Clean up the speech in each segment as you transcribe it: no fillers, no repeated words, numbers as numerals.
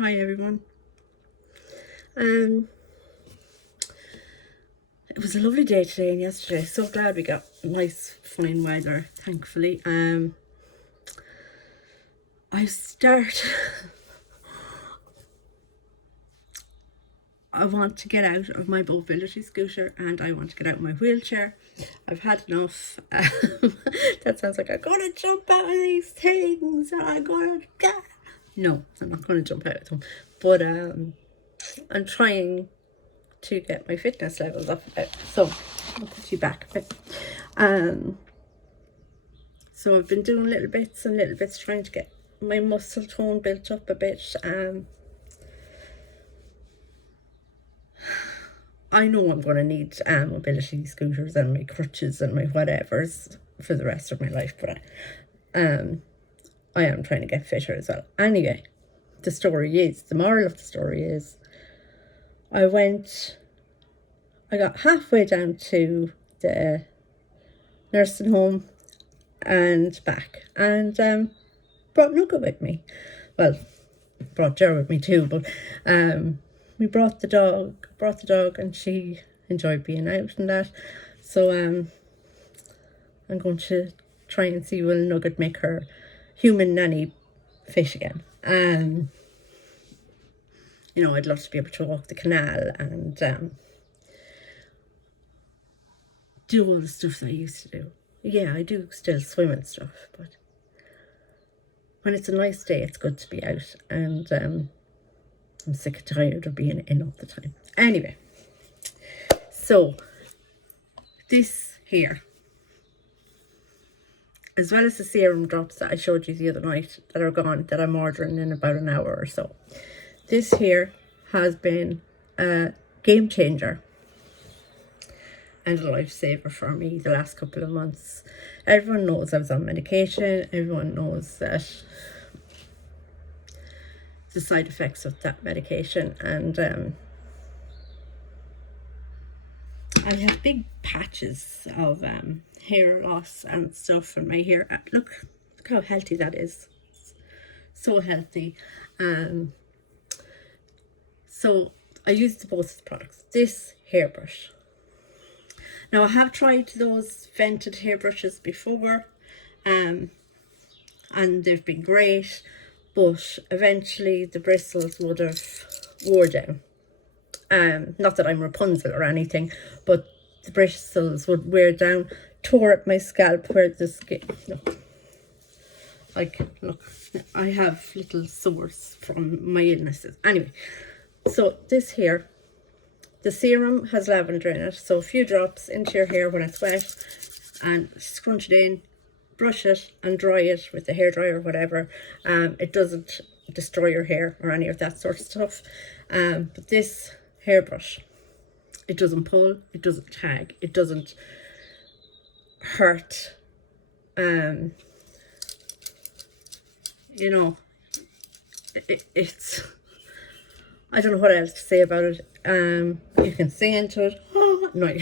Hi everyone. Um, it was a lovely day today and yesterday. So glad we got nice fine weather, thankfully. I start I want to get out of my mobility scooter and I want to get out of my wheelchair. I've had enough. That sounds like I'm gonna jump out of these things and I'm gonna No, I'm not gonna jump out of them. But I'm trying to get my fitness levels up a bit. So I'll put you back a bit. So I've been doing little bits trying to get my muscle tone built up a bit. I know I'm going to need mobility scooters and my crutches and my whatevers for the rest of my life, but I am trying to get fitter as well. Anyway, the moral of the story is, I got halfway down to the nursing home and back, and brought Nugget with me. Well, brought Jer with me too, but we brought the dog, and she enjoyed being out and that. So I'm going to try and see will Nugget make her human nanny fit again. I'd love to be able to walk the canal and do all the stuff that I used to do. Yeah, I do still swim and stuff, but when it's a nice day, it's good to be out, and I'm sick and tired of being in all the time. Anyway, so this here, as well as the serum drops that I showed you the other night that are gone, that I'm ordering in about an hour or so, this here has been a game changer and a lifesaver for me the last couple of months. Everyone knows I was on medication. Everyone knows that the side effects of that medication, and I have big patches of hair loss and stuff in my hair. Look how healthy that is. So healthy. So I used both products. This hairbrush. Now I have tried those vented hairbrushes before, and they've been great, but eventually the bristles would have wore down. Not that I'm Rapunzel or anything, but the bristles would wear down, tore up my scalp where the skin. Look, I have little sores from my illnesses. Anyway, so this here, the serum has lavender in it, so a few drops into your hair when it's wet, and scrunch it in, brush it and dry it with the hairdryer or whatever. It doesn't destroy your hair or any of that sort of stuff. But this hairbrush, it doesn't pull, it doesn't tag, it doesn't hurt. It's I don't know what else to say about it. You can sing into it. Oh no,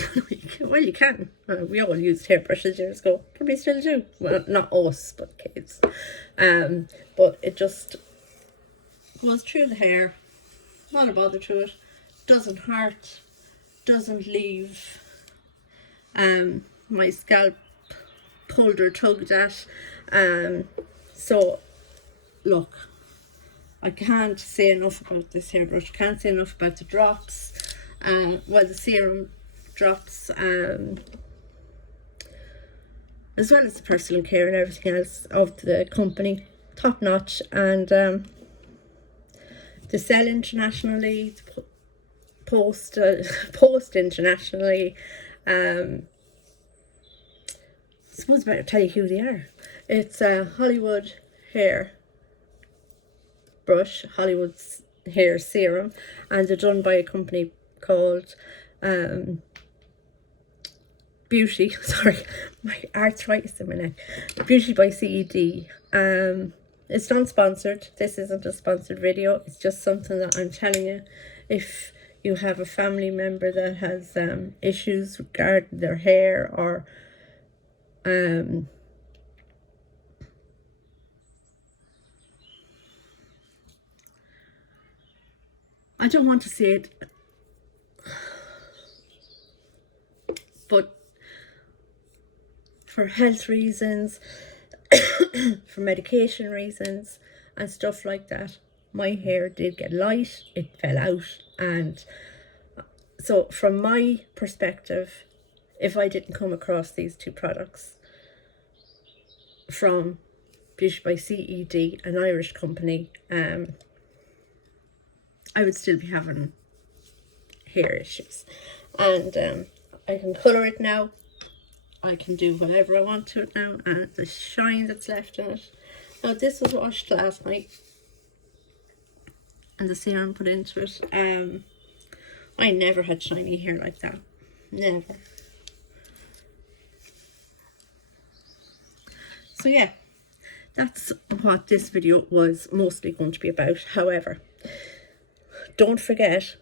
well you can. We all used hairbrushes years ago. Probably still do. Well, not us, but kids. But it just goes through the hair. Not a bother to it. Doesn't hurt. Doesn't leave my scalp pulled or tugged at. So look, I can't say enough about this hairbrush. Can't say enough about the drops. The serum drops, as well as the personal care and everything else of the company, top notch. And they sell internationally, post internationally. I suppose I better tell you who they are. It's a Hollywood hair brush, Hollywood's hair serum, and they're done by a company called Beauty. Sorry, my arthritis in my neck. Beauty by CED. It's not sponsored. This isn't a sponsored video. It's just something that I'm telling you. If you have a family member that has issues regarding their hair, or I don't want to say it, but for health reasons, for medication reasons and stuff like that, my hair did get light, it fell out. And so from my perspective, if I didn't come across these two products from Beauty by CED, an Irish company, I would still be having hair issues. And I can colour it now, I can do whatever I want to it now, and the shine that's left in it. Now this was washed last night and the serum put into it. I never had shiny hair like that, never. So yeah, that's what this video was mostly going to be about. However, don't forget,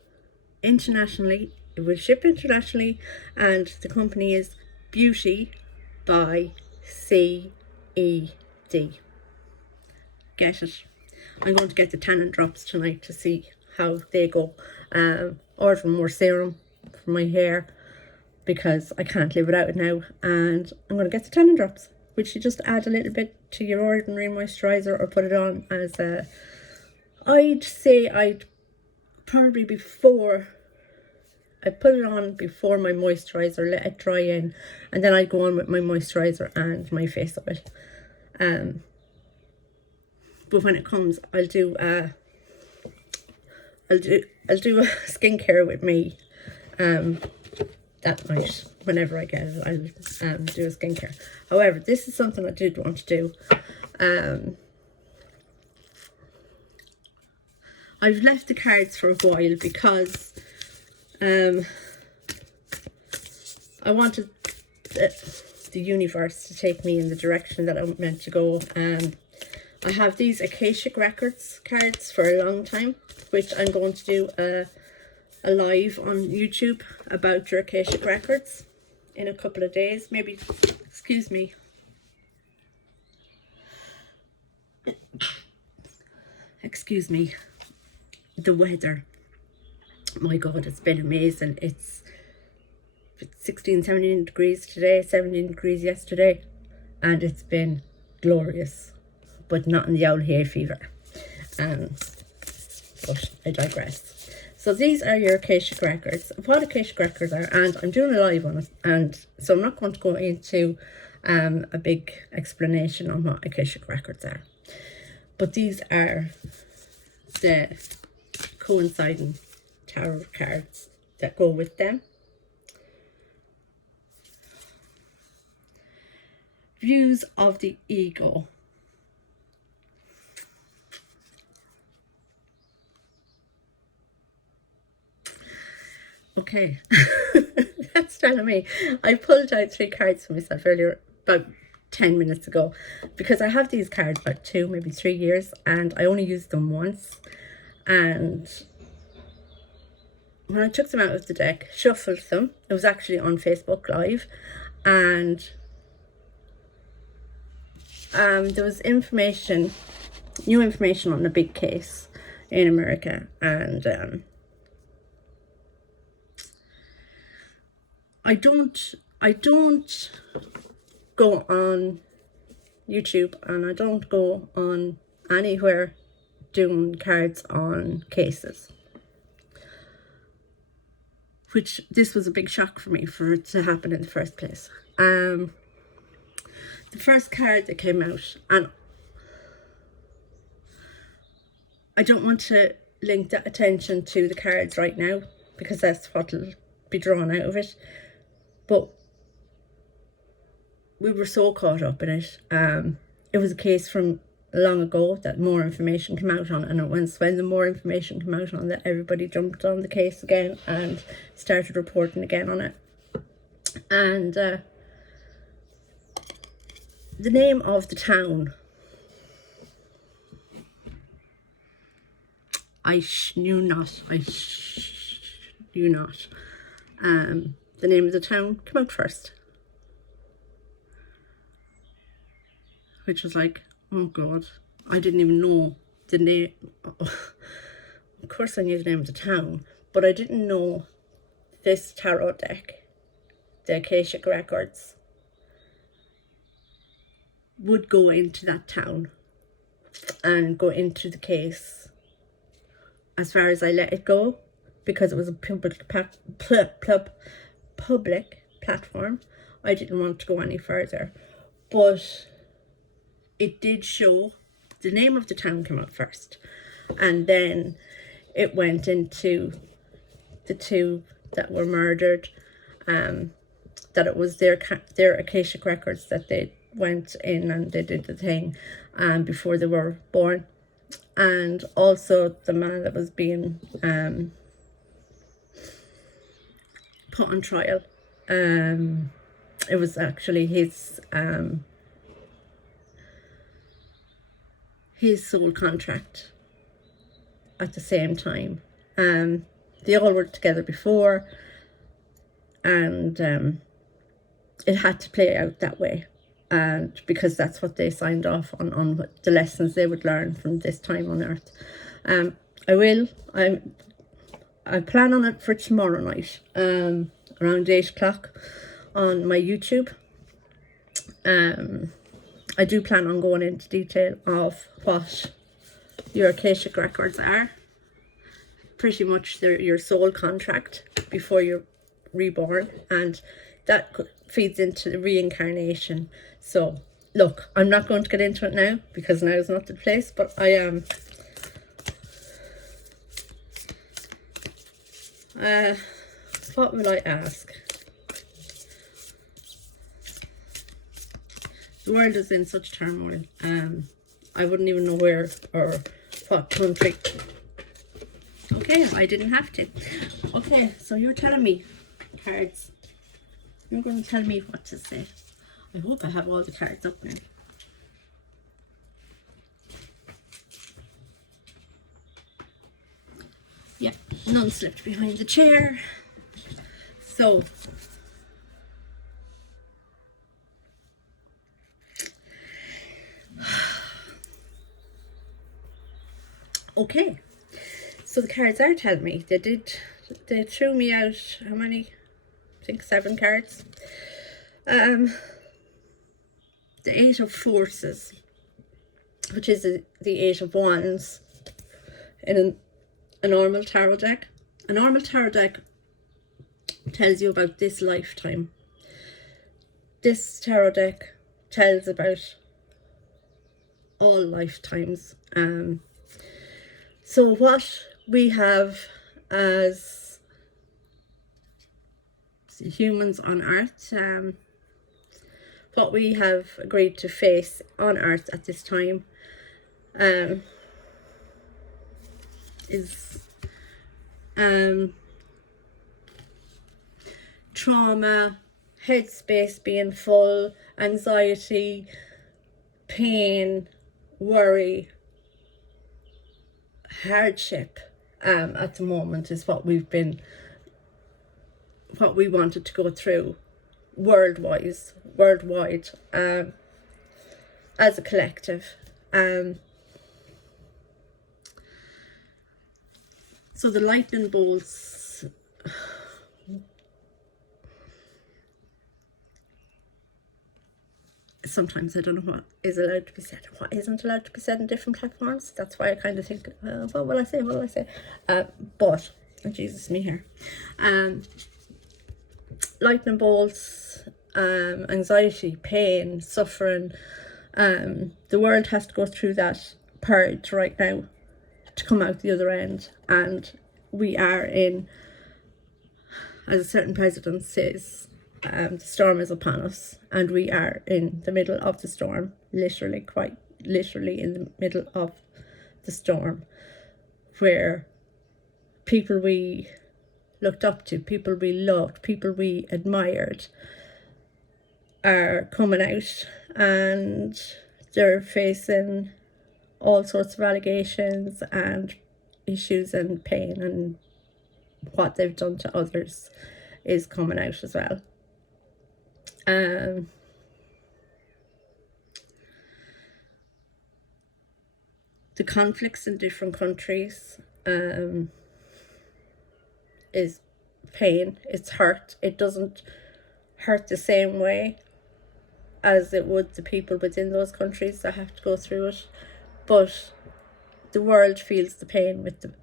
internationally, it will ship internationally, and the company is Beauty by CED. Get it. I'm going to get the tannin drops tonight to see how they go. Order more serum for my hair because I can't live without it now, and I'm going to get the tannin drops, which you just add a little bit to your ordinary moisturizer or put it on as a, I'd say I'd probably I put it on before my moisturizer, let it dry in, and then I'd go on with my moisturizer and my face oil. But when it comes, I'll do a skincare with me that night. Whenever I get it, I'll do a skincare. However, this is something I did want to do. I've left the cards for a while because I wanted the universe to take me in the direction that I'm meant to go. I have these Akeshic Records cards for a long time, which I'm going to do a live on YouTube about your Akeshic Records in a couple of days. Maybe, excuse me. Excuse me. The weather. My God, it's been amazing. It's 16, 17 degrees today, 17 degrees yesterday, and it's been glorious, but not in the old hay fever. But I digress. So these are your Akeshic Records. What Akeshic Records are, and I'm doing a live on it, and so I'm not going to go into a big explanation on what Akeshic Records are. But these are the coinciding tarot cards that go with them. Views of the ego. Okay, that's telling me. I pulled out 3 cards for myself earlier, about 10 minutes ago, because I have these cards about 2, maybe 3 years, and I only used them once. And when I took them out of the deck, shuffled them, it was actually on Facebook Live, and there was information, new information on a big case in America, and I don't go on YouTube, and I don't go on anywhere doing cards on cases, which this was a big shock for me for it to happen in the first place. The first card that came out, and I don't want to link that attention to the cards right now because that's what'll be drawn out of it, but we were so caught up in it. It was a case from long ago that more information came out on, and when the more information came out on that, everybody jumped on the case again and started reporting again on it. And the name of the town, I knew not. The name of the town came out first, which was like, oh God, I didn't even know the name. of course I knew the name of the town, but I didn't know this tarot deck, the Akeshic Records, would go into that town and go into the case as far as I let it go, because it was a public platform. I didn't want to go any further, but it did show the name of the town came out first, and then it went into the two that were murdered, that it was their Akeshic Records that they went in and they did the thing before they were born, and also the man that was being put on trial. It was actually his soul contract at the same time. They all worked together before, and it had to play out that way, and because that's what they signed off on what the lessons they would learn from this time on earth. I plan on it for tomorrow night, around 8 o'clock on my YouTube. I do plan on going into detail of what your Akeshic Records are. Pretty much they're your soul contract before you're reborn, and that feeds into the reincarnation. So look, I'm not going to get into it now because now is not the place, but I am what will I ask? The world is in such turmoil. I wouldn't even know where or what country. Okay, I didn't have to. Okay, so you're telling me, cards, you're going to tell me what to say. I hope I have all the cards up now. Yeah, none slipped behind the chair. So, okay. So the cards are telling me they threw me out, how many? I think 7 cards. The 8 of Forces, which is the 8 of Wands in a normal tarot deck. A normal tarot deck tells you about this lifetime. This tarot deck tells about all lifetimes. So what we have as humans on Earth, what we have agreed to face on Earth at this time, is trauma, headspace being full, anxiety, pain, worry, hardship at the moment is what we wanted to go through worldwide as a collective. So the lightning bolts, sometimes I don't know what is allowed to be said and what isn't allowed to be said in different platforms. That's why I kind of think, what will I say? But, oh Jesus, me here. Lightning bolts, anxiety, pain, suffering. The world has to go through that purge right now to come out the other end. And we are in, as a certain president says, the storm is upon us, and we are in the middle of the storm, literally, quite literally in the middle of the storm, where people we looked up to, people we loved, people we admired are coming out, and they're facing all sorts of allegations and issues and pain, and what they've done to others is coming out as well. The conflicts in different countries, is pain. It's hurt. It doesn't hurt the same way as it would the people within those countries that have to go through it. But the world feels the pain with the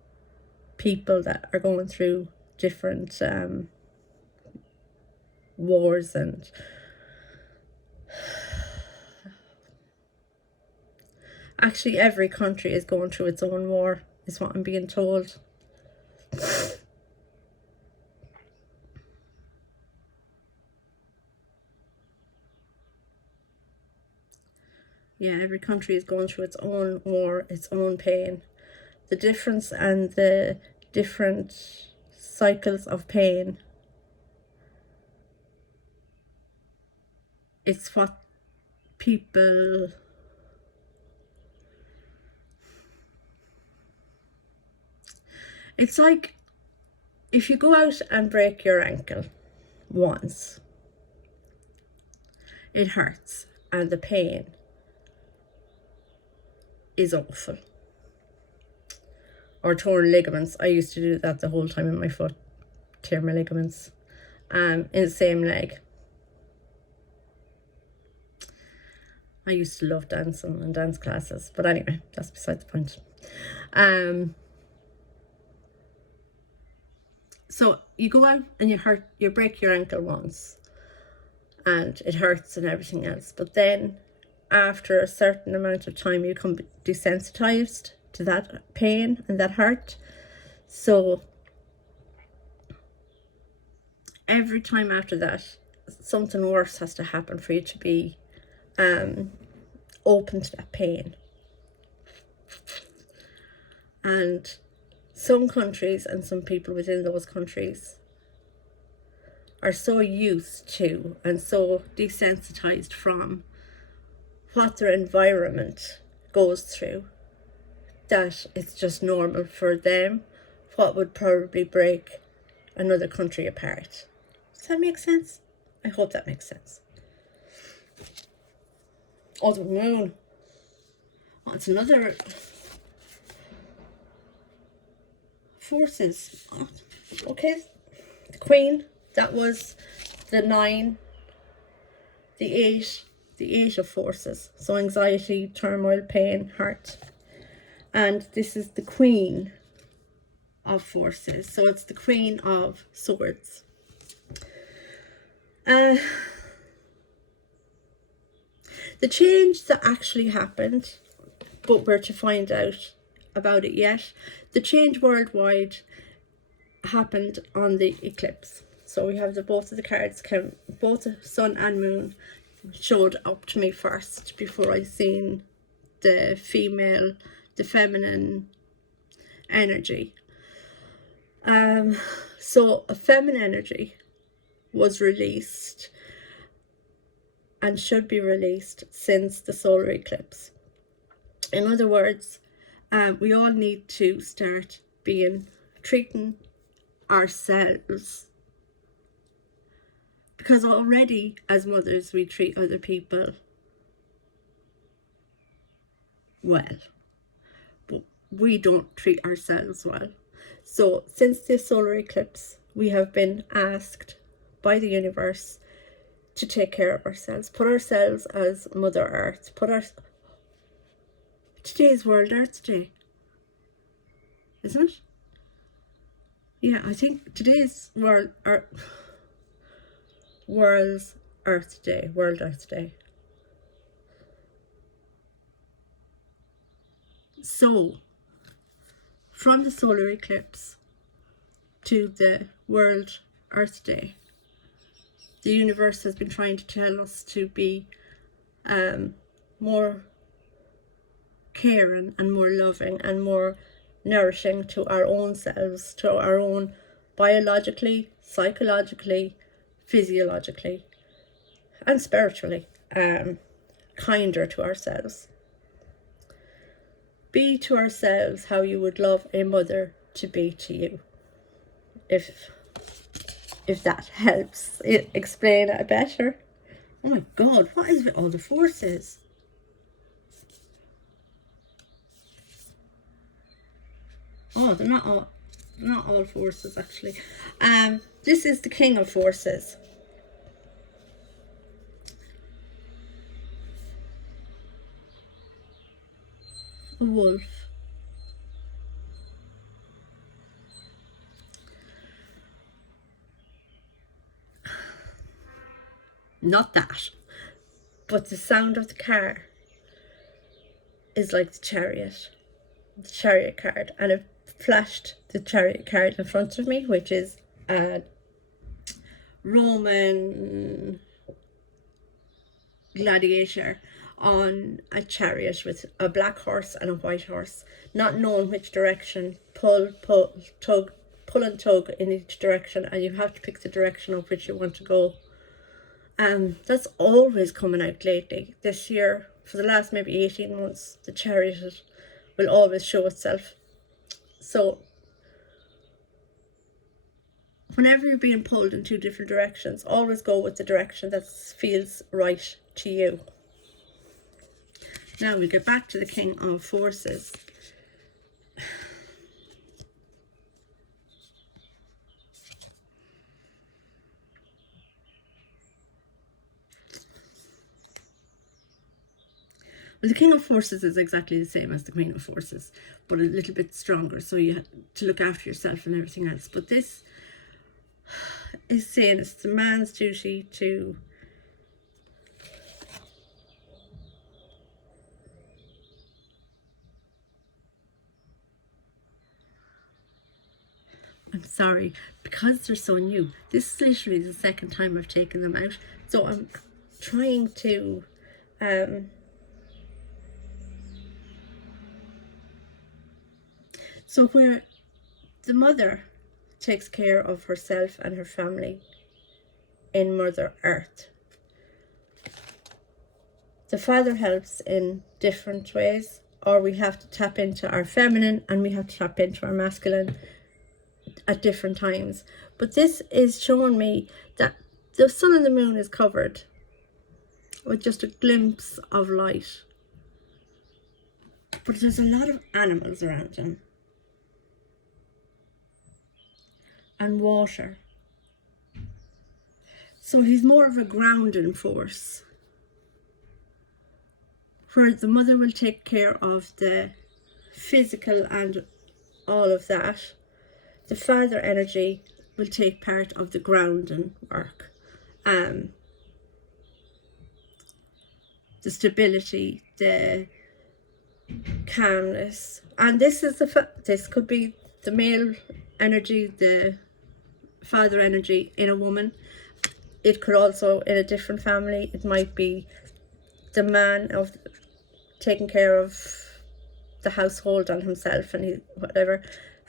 people that are going through different wars, and actually every country is going through its own war, is what I'm being told. Yeah, every country is going through its own war, its own pain. The difference and the different cycles of pain, it's what people it's like if you go out and break your ankle once, it hurts and the pain is awful. Or torn ligaments. I used to do that the whole time in my foot, tear my ligaments in the same leg. I used to love dancing and dance classes, but anyway, that's beside the point. So you go out and you break your ankle once and it hurts and everything else, but then after a certain amount of time you become desensitized to that pain and that hurt. So every time after that, something worse has to happen for you to be open to that pain. And some countries and some people within those countries are so used to and so desensitized from what their environment goes through that it's just normal for them what would probably break another country apart. Does that make sense? I hope that makes sense. Oh, the moon. Oh, it's another forces. Oh, okay, the Queen, that was the 9, the 8, the 8 of forces. So anxiety, turmoil, pain, hurt. And this is the Queen of forces. So it's the Queen of Swords. The change that actually happened, but we're to find out about it yet. The change worldwide happened on the eclipse. So we have both of the cards, both the sun and moon showed up to me first before I seen the feminine energy. So a feminine energy was released and should be released since the solar eclipse. In other words, we all need to start treating ourselves, because already as mothers we treat other people well, but we don't treat ourselves well. So since the solar eclipse, we have been asked by the universe to take care of ourselves, put ourselves as Mother Earth, today's World Earth Day, isn't it? Yeah, I think today's World Earth Day. So, from the solar eclipse to the World Earth Day, the universe has been trying to tell us to be more caring and more loving and more nourishing to our own selves, to our own biologically, psychologically, physiologically, and spiritually, kinder to ourselves. Be to ourselves how you would love a mother to be to you. If that helps explain it better. Oh my God, what is with all the forces? Oh, they're not all forces actually. This is the King of Forces. A wolf. Not that, but the sound of the car is like the chariot card, and it flashed the chariot card in front of me, which is a Roman gladiator on a chariot with a black horse and a white horse, not knowing which direction, pull and tug in each direction, and you have to pick the direction of which you want to go. That's always coming out lately. This year, for the last maybe 18 months, the chariot will always show itself. So whenever you're being pulled in two different directions, always go with the direction that feels right to you. Now we get back to the King of Forces. Well, the King of Forces is exactly the same as the Queen of Forces, but a little bit stronger, so you have to look after yourself and everything else. But this is saying it's the man's duty to I'm sorry, because they're so new. This is literally the second time I've taken them out, so I'm trying to so where the mother takes care of herself and her family in Mother Earth, the father helps in different ways, or we have to tap into our feminine and we have to tap into our masculine at different times. But this is showing me that the sun and the moon is covered with just a glimpse of light, but there's a lot of animals around him and water, so he's more of a grounding force, where the mother will take care of the physical and all of that. The father energy will take part of the grounding work, the stability, the calmness. And this is this could be the male energy, the father energy in a woman. It could also, in a different family, it might be the man of taking care of the household and himself, and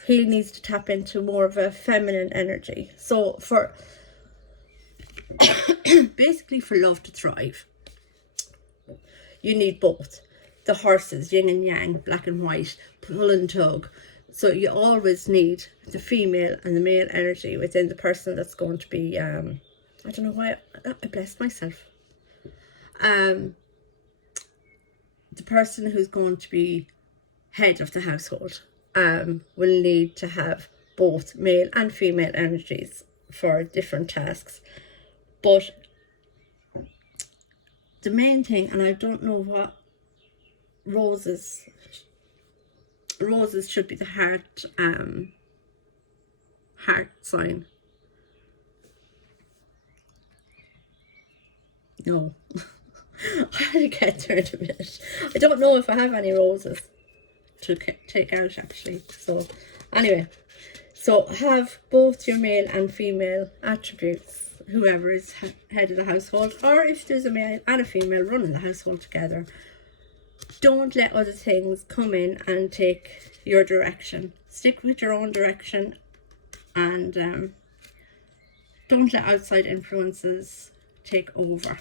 he needs to tap into more of a feminine energy. So for basically for love to thrive, you need both. The horses, yin and yang, black and white, pull and tug. So you always need the female and the male energy within the person that's going to be I don't know why I blessed myself. The person who's going to be head of the household will need to have both male and female energies for different tasks. But the main thing, and I don't know what roses should be the heart sign. No. I had to get there in a minute. I don't know if I have any roses to take out actually. So anyway, so have both your male and female attributes, whoever is head of the household, or if there's a male and a female running the household together. Don't let other things come in and take your direction. Stick with your own direction, and don't let outside influences take over.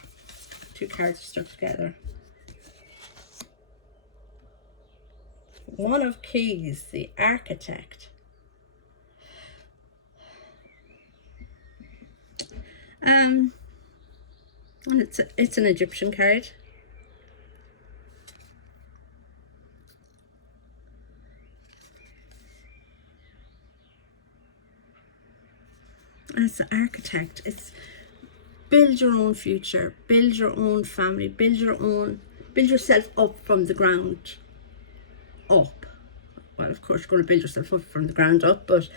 Two cards stuck together. One of Keys, the Architect. And it's an Egyptian card. as an architect, it's build your own future, build your own family, build yourself up from the ground up. Well, of course, you're going to build yourself up from the ground up, but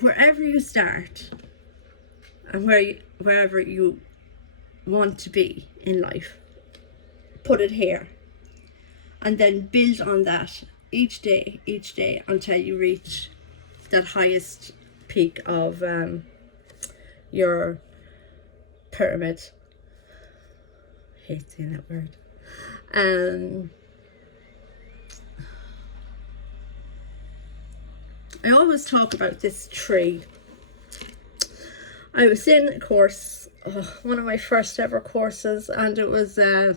wherever you start and wherever you want to be in life, put it here, and then build on that each day until you reach that highest peak of your pyramid. I hate saying that word. I always talk about this tree. I was in a course, one of my first ever courses, and it was a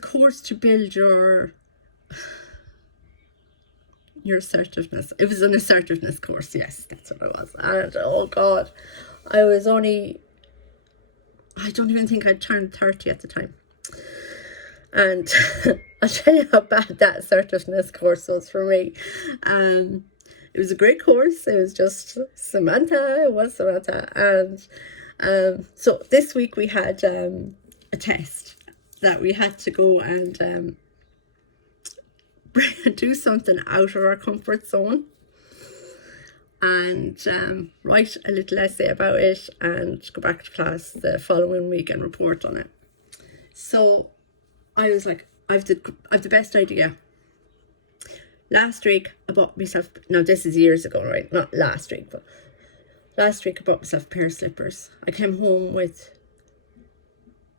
course to build your assertiveness. It was an assertiveness course, yes, that's what it was. And oh God, I don't even think I'd turned 30 at the time. And I'll tell you how bad that assertiveness course was for me. It was a great course. It was just Samantha. And so this week we had a test that we had to go and do something out of our comfort zone and write a little essay about it and go back to class the following week and report on it. So I was like, I've the best idea. Last week I bought myself, now this is years ago, right? Not last week, but last week I bought myself a pair of slippers. I came home with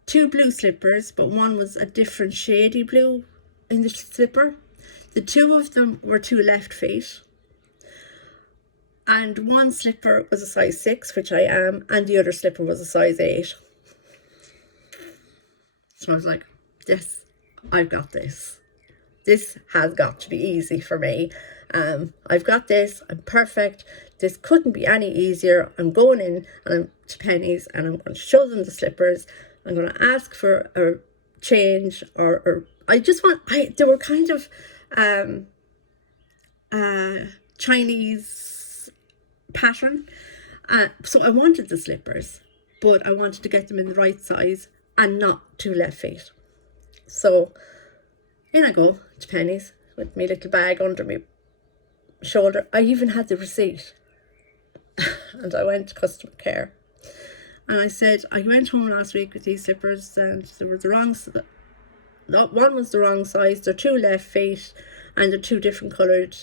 2 blue slippers, but one was a different shady blue in the slipper. The 2 of them were 2 left feet. And one slipper was a size 6, which I am, and the other slipper was a size 8. So I was like, yes, I've got this. This has got to be easy for me. I've got this. I'm perfect. This couldn't be any easier. I'm going in and I'm to Penny's and I'm going to show them the slippers. I'm going to ask for a change or they were kind of Chinese pattern. So I wanted the slippers, but I wanted to get them in the right size and not 2 left feet. So in I go to Penny's with my little bag under my shoulder. I even had the receipt. And I went to customer care. And I said, I went home last week with these slippers and they were the wrong, one was the wrong size, they're 2 left feet and they're 2 different coloured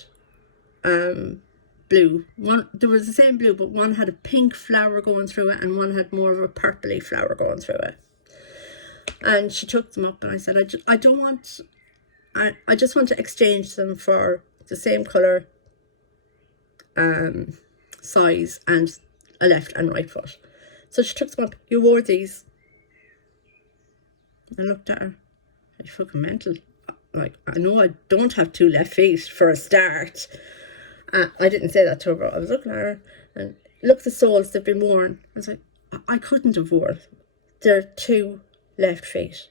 blue. One, there was the same blue, but one had a pink flower going through it and one had more of a purpley flower going through it. And she took them up and I said, I just want to exchange them for the same colour, size and a left and right foot. So she took them up. You wore these. I looked at her. You're fucking mental. Like, I know I don't have 2 left feet for a start. I didn't say that to her, but I was looking at her and look, the soles, they've been worn. I was like, I couldn't have worn. They're 2 left feet.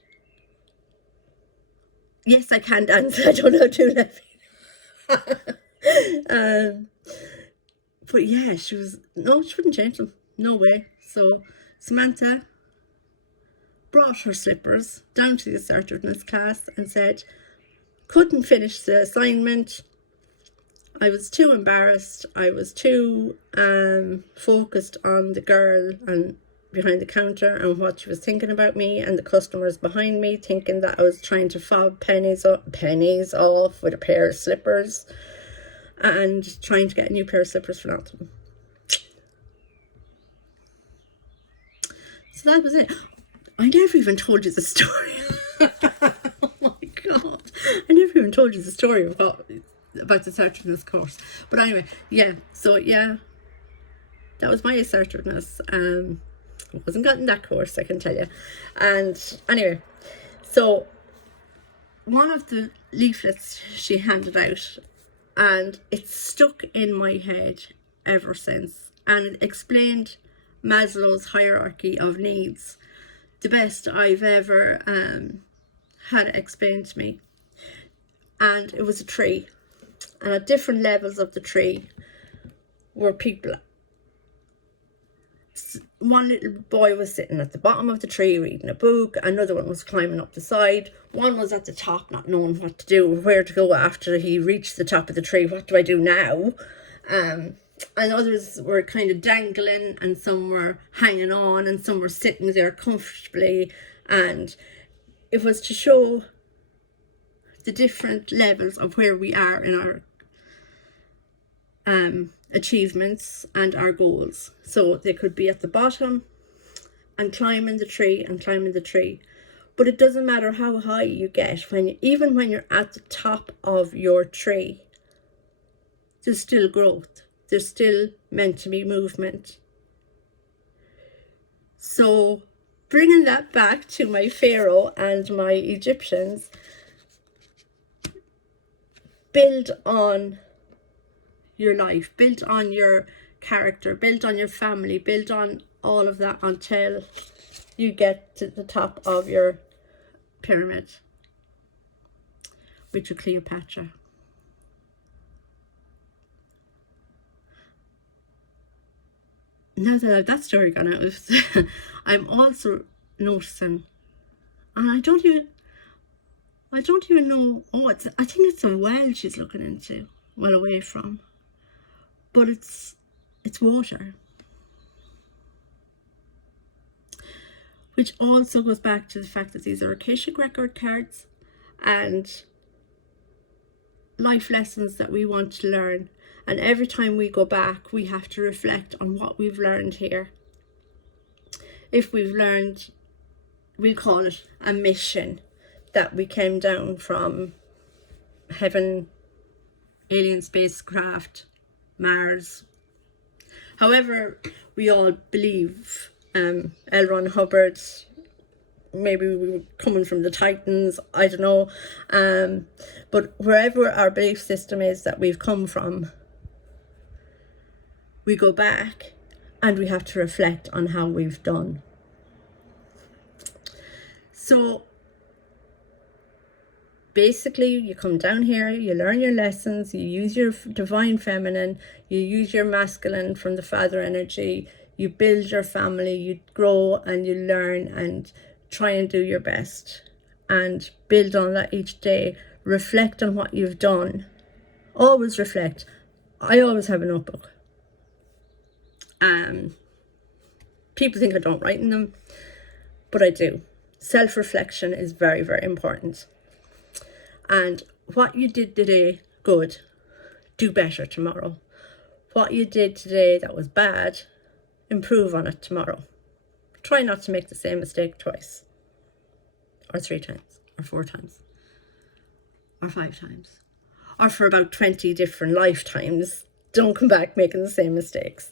Yes, I can dance. I don't have 2 left feet. But yeah, she wouldn't change them. No way. So Samantha brought her slippers down to the assertiveness class and said, couldn't finish the assignment. I was too embarrassed. I was too focused on the girl and behind the counter and what she was thinking about me and the customers behind me, thinking that I was trying to fob pennies off with a pair of slippers and trying to get a new pair of slippers for nothing. So that was it. I never even told you the story. Oh my God. I never even told you the story about the assertiveness course. But anyway, yeah. So yeah, that was my assertiveness. I wasn't gotten that course, I can tell you. And anyway, so one of the leaflets she handed out, and it's stuck in my head ever since. And it explained Maslow's hierarchy of needs the best I've ever had it explained to me. and it was a tree, and at different levels of the tree were people. One little boy was sitting at the bottom of the tree reading a book, another one was climbing up the side, one was at the top not knowing what to do, where to go after he reached the top of the tree. What do I do now? And others were kind of dangling, and some were hanging on, and some were sitting there comfortably. And it was to show the different levels of where we are in our achievements and our goals. So they could be at the bottom and climbing the tree and climbing the tree. But it doesn't matter how high you get, even when you're at the top of your tree, there's still growth. There's still meant to be movement. So bringing that back to my Pharaoh and my Egyptians, build on your life, build on your character, build on your family, build on all of that until you get to the top of your pyramid with your Cleopatra. Now that I have that story gone out, I'm also noticing, and I don't even know. Oh, I think it's a well she's looking into, well away from, but it's water, which also goes back to the fact that these are Akeshic record cards and life lessons that we want to learn. And every time we go back, we have to reflect on what we've learned here. If we've learned, we'll call it a mission, that we came down from heaven, alien spacecraft, Mars. However, we all believe, L. Ron Hubbard, maybe we were coming from the Titans, I don't know. But wherever our belief system is that we've come from, we go back and we have to reflect on how we've done. So basically, you come down here, you learn your lessons, you use your divine feminine, you use your masculine from the father energy, you build your family, you grow and you learn and try and do your best and build on that each day. Reflect on what you've done. Always reflect. I always have a notebook. People think I don't write in them, but I do. Self-reflection is very, very important. And what you did today, good, do better tomorrow. What you did today that was bad, improve on it tomorrow. Try not to make the same mistake twice, or 3 times, or 4 times, or 5 times, or for about 20 different lifetimes. Don't come back making the same mistakes.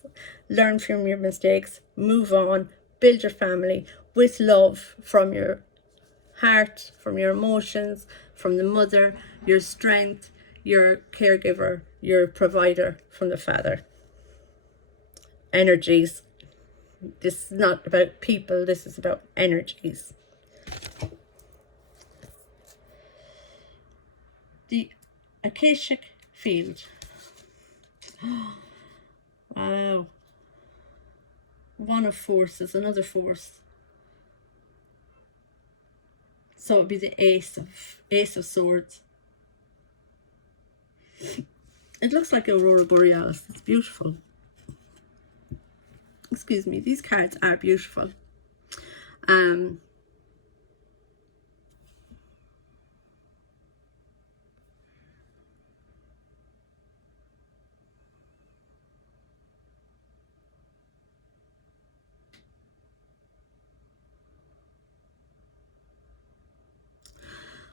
Learn from your mistakes, move on, build your family with love from your heart, from your emotions, from the mother, your strength, your caregiver, your provider from the father. Energies. This is not about people, this is about energies. The Akeshic field. Wow. One of forces, another force. So it would be the Ace of Swords. It looks like Aurora Borealis. It's beautiful. Excuse me, these cards are beautiful.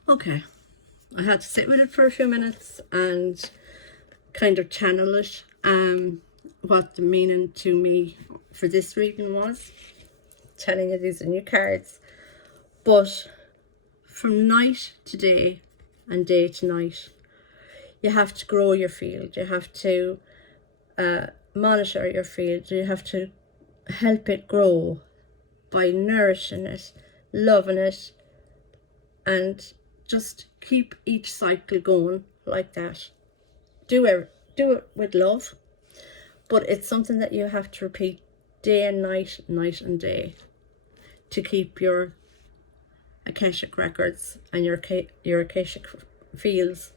Okay, I had to sit with it for a few minutes and kind of channel it, what the meaning to me for this reading was. Telling you these are new cards, but from night to day and day to night, you have to grow your field, you have to monitor your field, you have to help it grow by nourishing it, loving it, and just keep each cycle going like that. Do it with love, but it's something that you have to repeat day and night, night and day, to keep your Akeshic records and your Akeshic fields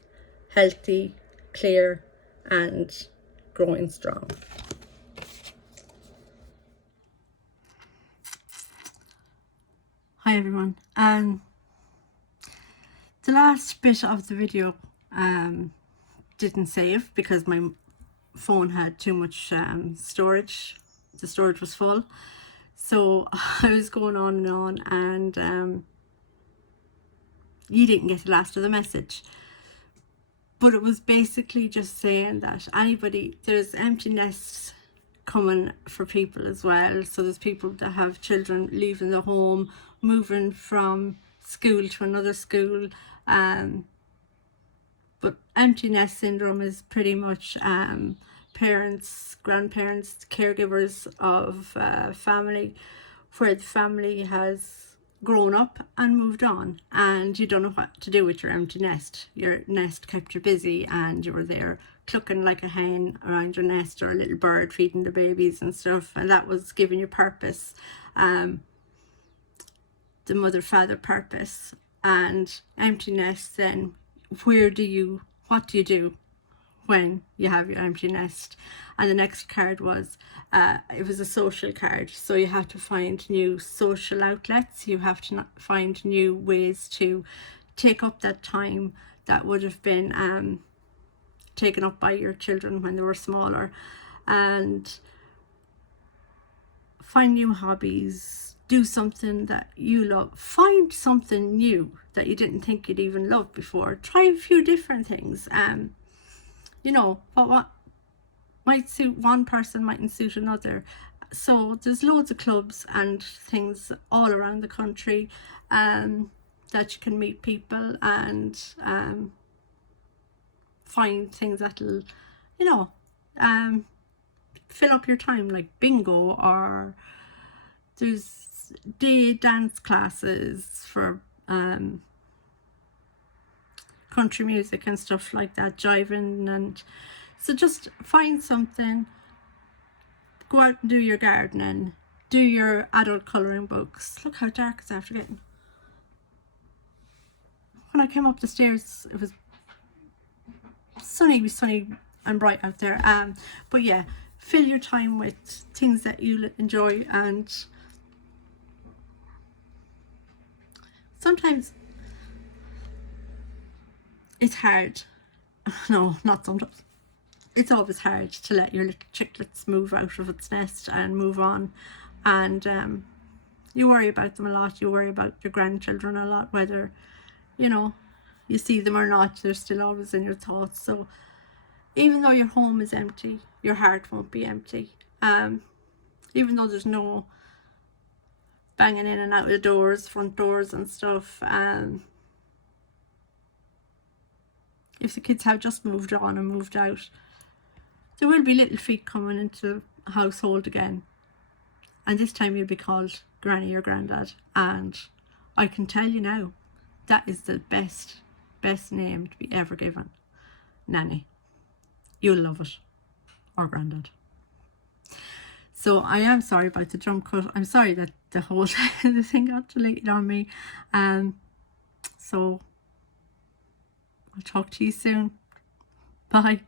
healthy, clear, and growing strong. Hi everyone. The last bit of the video didn't save because my phone had too much storage. The storage was full, so I was going on, and you didn't get the last of the message. But it was basically just saying that there's empty nests coming for people as well. So there's people that have children leaving the home, moving from school to another school. But empty nest syndrome is pretty much parents, grandparents, caregivers of family, where the family has grown up and moved on, and you don't know what to do with your empty nest. Your nest kept you busy, and you were there clucking like a hen around your nest, or a little bird feeding the babies and stuff, and that was giving you purpose, the mother-father purpose. And empty nests, then what do you do when you have your empty nest? And the next card was it was a social card, so you have to find new social outlets. You have to find new ways to take up that time that would have been taken up by your children when they were smaller, and find new hobbies, do something that you love, find something new that you didn't think you'd even love before. Try a few different things. You know, what might suit one person mightn't suit another. So there's loads of clubs and things all around the country that you can meet people and find things that'll, you know, fill up your time, like bingo, or there's day dance classes for country music and stuff like that, jiving. And so just find something, go out and do your gardening, do your adult colouring books. Look how dark it's after getting. When I came up the stairs, it was sunny and bright out there. But yeah, fill your time with things that you enjoy. And sometimes it's hard. No, not sometimes. It's always hard to let your little chicklets move out of its nest and move on. And you worry about them a lot. You worry about your grandchildren a lot, whether, you know, you see them or not. They're still always in your thoughts. So even though your home is empty, your heart won't be empty. Even though there's no banging in and out of the doors, front doors and stuff. If the kids have just moved on and moved out, there will be little feet coming into the household again. And this time you'll be called Granny or Grandad. And I can tell you now, that is the best name to be ever given. Nanny. You'll love it. Or Grandad. So I am sorry about the jump cut. I'm sorry that the whole the thing got deleted on me. So I'll talk to you soon. Bye.